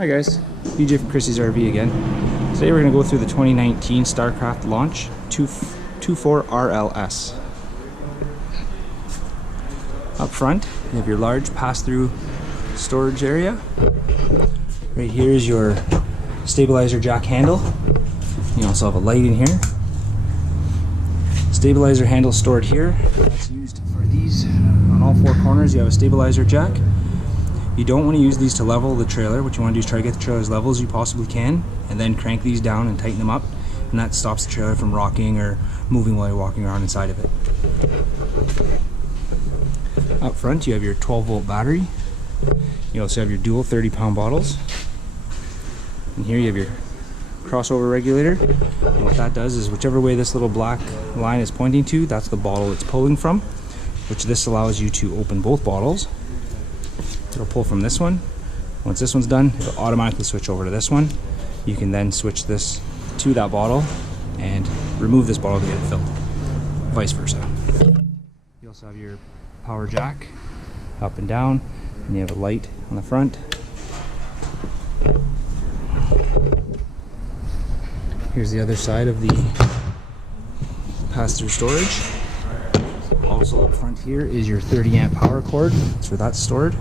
Hi guys, BJ from Christie's RV again. Today we're going to go through the 2019 Starcraft Launch 24 RLS. Up front, you have your large pass-through storage area. Right here is your stabilizer jack handle. You also have a light in here. Stabilizer handle stored here. That's used for these. On all four corners you have a stabilizer jack. You don't want to use these to level the trailer. What you want to do is try to get the trailer as level as you possibly can, and then crank these down and tighten them up, and that stops the trailer from rocking or moving while you're walking around inside of it. Up front you have your 12-volt battery. You also have your dual 30-pound bottles. And here you have your crossover regulator. And what that does is whichever way this little black line is pointing to, that's the bottle it's pulling from, which this allows you to open both bottles. It'll pull from this one. Once this one's done, it'll automatically switch over to this one. You can then switch this to that bottle and remove this bottle to get it filled. Vice versa. You also have your power jack up and down, and you have a light on the front. Here's the other side of the pass-through storage. Also up front here is your 30 amp power cord. That's where that's stored.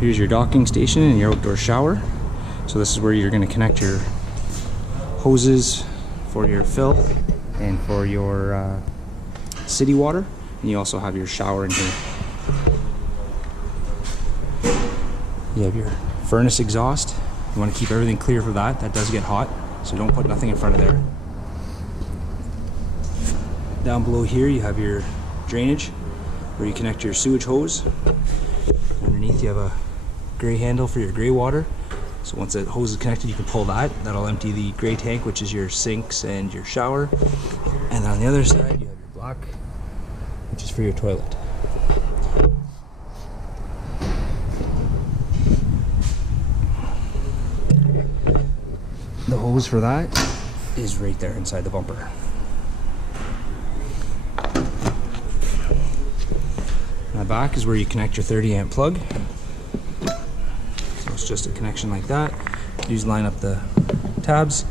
Here's your docking station and your outdoor shower. So this is where you're going to connect your hoses for your fill and for your city water. And you also have your shower in here. You have your furnace exhaust. You want to keep everything clear for that. That does get hot, so don't put nothing in front of there. Down below here you have your drainage where you connect your sewage hose. Underneath you have a gray handle for your gray water. So once that hose is connected, you can pull that. That'll empty the gray tank, which is your sinks and your shower. And on the other side you have your black, which is for your toilet. The hose for that is right there inside the bumper. And the back is where you connect your 30 amp plug. So it's just a connection like that. You just line up the tabs,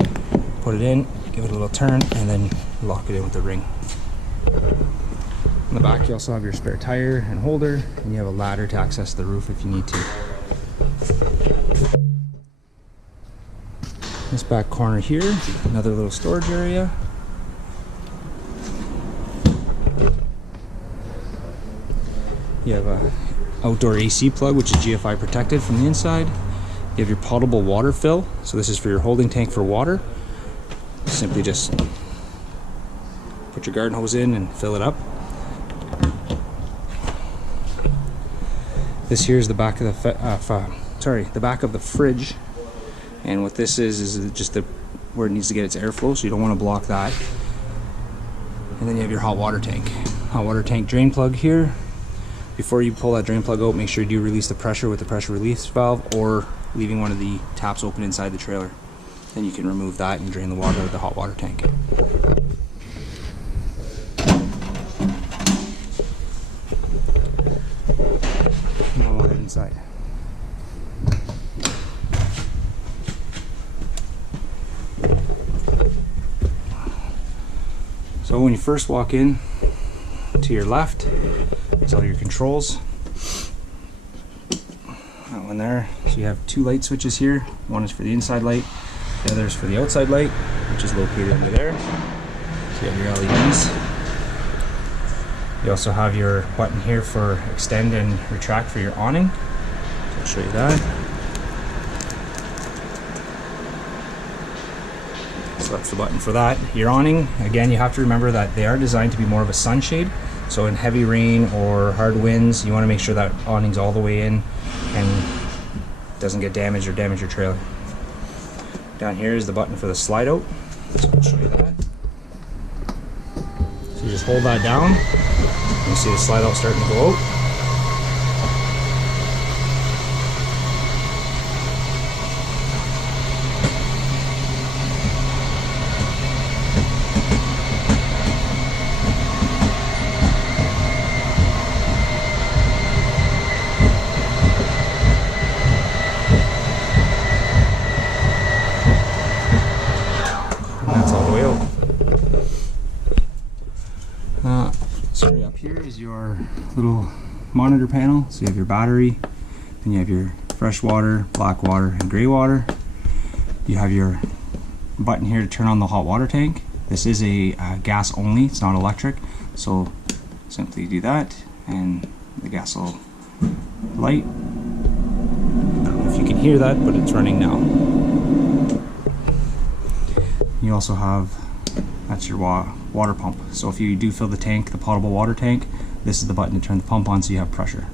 put it in, give it a little turn, and then lock it in with the ring. On the back you also have your spare tire and holder, and you have a ladder to access the roof if you need to. This back corner here, another little storage area. You have a outdoor AC plug, which is GFI protected from the inside. You have your potable water fill. So this is for your holding tank for water. Simply just put your garden hose in and fill it up. This here is the back of the back of the fridge. And what this is just where it needs to get its airflow, so you don't want to block that. And then you have your hot water tank. Hot water tank drain plug here. Before you pull that drain plug out, make sure you do release the pressure with the pressure release valve or leaving one of the taps open inside the trailer. Then you can remove that and drain the water out of the hot water tank. Now we'll head inside. So when you first walk in, to your left is all your controls. That one there. So you have two light switches here. One is for the inside light, the other is for the outside light, which is located under there. So you have your LEDs. You also have your button here for extend and retract for your awning. So I'll show you that. So that's the button for that. Your awning, again, you have to remember that they are designed to be more of a sunshade. So in heavy rain or hard winds, you want to make sure that awning's all the way in and doesn't get damaged or damage your trailer. Down here is the button for the slide out. So I'll show you that. So you just hold that down. You see the slide out starting to go out. Sorry, up here is your little monitor panel. So you have your battery, then you have your fresh water, black water, and gray water. You have your button here to turn on the hot water tank. This is a gas only, it's not electric. So simply do that and the gas will light. I don't know if you can hear that, but it's running now. You also have, that's your water pump. So if you do fill the tank, the potable water tank, this is the button to turn the pump on so you have pressure.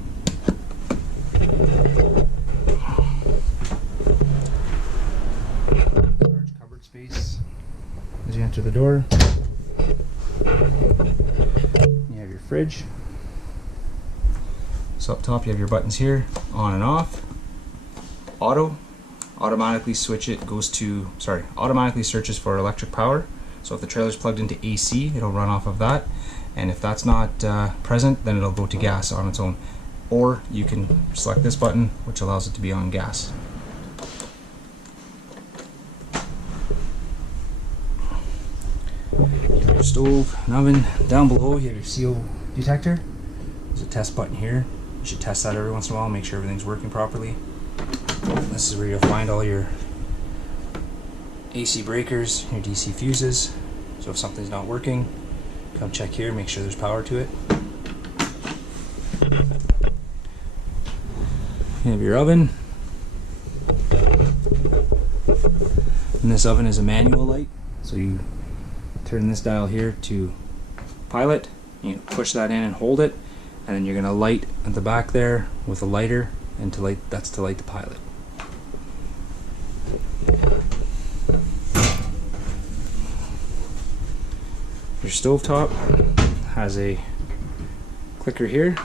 Large cupboard space as you enter the door. You have your fridge. So up top you have your buttons here, on and off. Auto, automatically switch it, automatically searches for electric power. So if the trailer's plugged into AC, it'll run off of that. And if that's not present, then it'll go to gas on its own. Or you can select this button, which allows it to be on gas. You have your stove and oven. Down below you have your CO detector. There's a test button here. You should test that every once in a while, make sure everything's working properly. This is where you'll find all your AC breakers, your DC fuses. So if something's not working, come check here, make sure there's power to it. You have your oven. And this oven is a manual light. So you turn this dial here to pilot. You push that in and hold it. And then you're gonna light at the back there with a lighter, and that's to light the pilot. Your stovetop has a clicker here.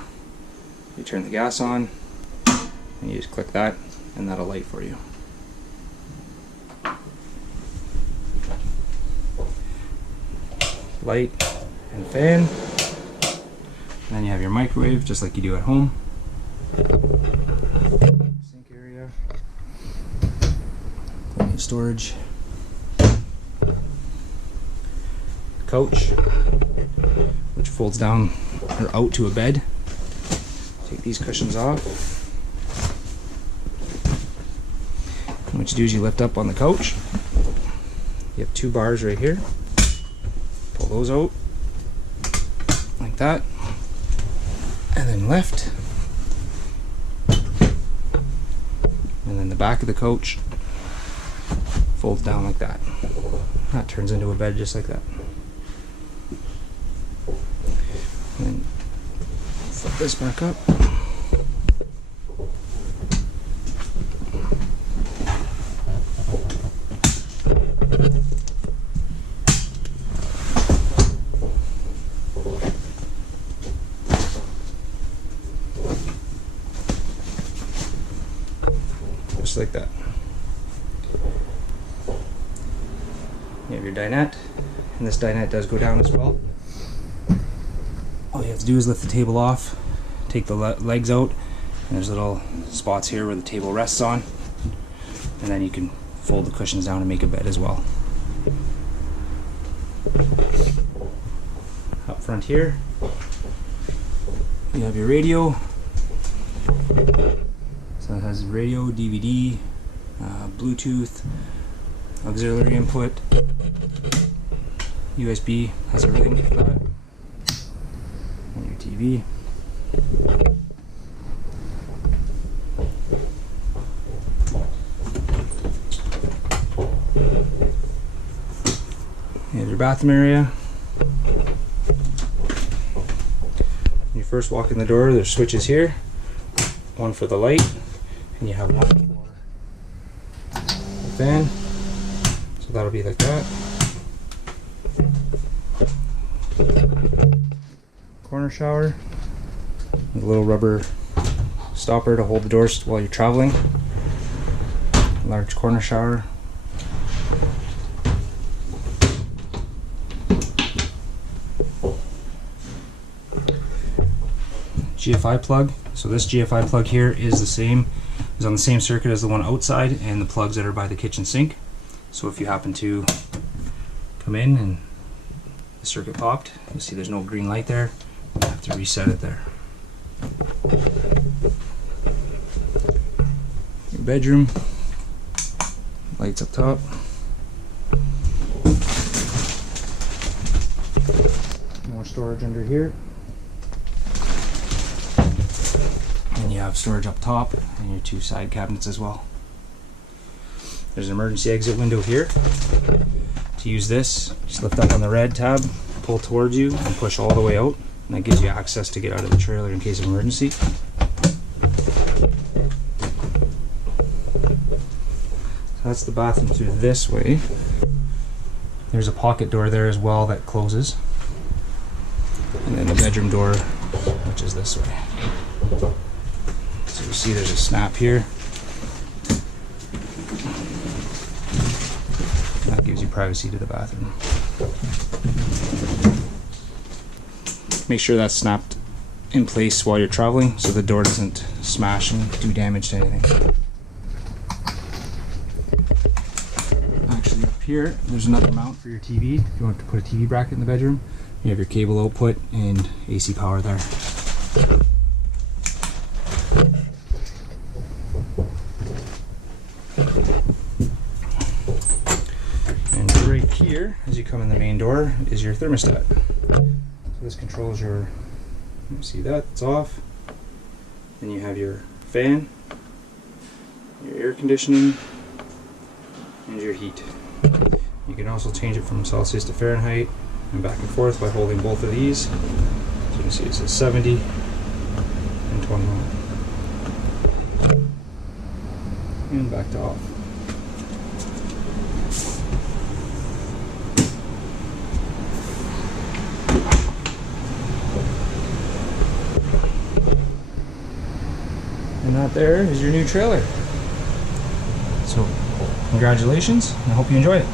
You turn the gas on, and you just click that, and that'll light for you. Light and fan. And then you have your microwave, just like you do at home. Sink area. Plenty of storage. Couch, which folds down or out to a bed. Take these cushions off. And what you do is you lift up on the couch. You have two bars right here. Pull those out like that, and then lift. And then the back of the couch folds down like that. That turns into a bed just like that. And then flip this back up. Just like that. You have your dinette, and this dinette does go down as well. All you have to do is lift the table off, take the legs out, and there's little spots here where the table rests on, and then you can fold the cushions down and make a bed as well. Up front here, you have your radio. So it has radio, DVD, Bluetooth, auxiliary input, USB, has everything for that. And your TV. Here's your bathroom area. When you first walk in the door, there's switches here. One for the light, and you have one for the fan. So that'll be like that. Corner shower with a little rubber stopper to hold the doors while you're traveling. Large corner shower. GFI plug. So this GFI plug here is on the same circuit as the one outside and the plugs that are by the kitchen sink. So if you happen to come in and the circuit popped, you see there's no green light there, I have to reset it there. Your bedroom, lights up top. More storage under here. And you have storage up top and your 2 side cabinets as well. There's an emergency exit window here. To use this, just lift up on the red tab, pull towards you, and push all the way out. And that gives you access to get out of the trailer in case of emergency. That's the bathroom through this way. There's a pocket door there as well that closes. And then the bedroom door, which is this way. So you see there's a snap here. That gives you privacy to the bathroom. Make sure that's snapped in place while you're traveling so the door doesn't smash and do damage to anything. Actually up here, there's another mount for your TV. If you want to put a TV bracket in the bedroom, you have your cable output and AC power there. And right here, as you come in the main door, is your thermostat. So this controls your, you see that, it's off. Then you have your fan, your air conditioning, and your heat. You can also change it from Celsius to Fahrenheit and back and forth by holding both of these. So you can see it says 70 and 21. And back to off. And that there is your new trailer. So congratulations, and I hope you enjoy it.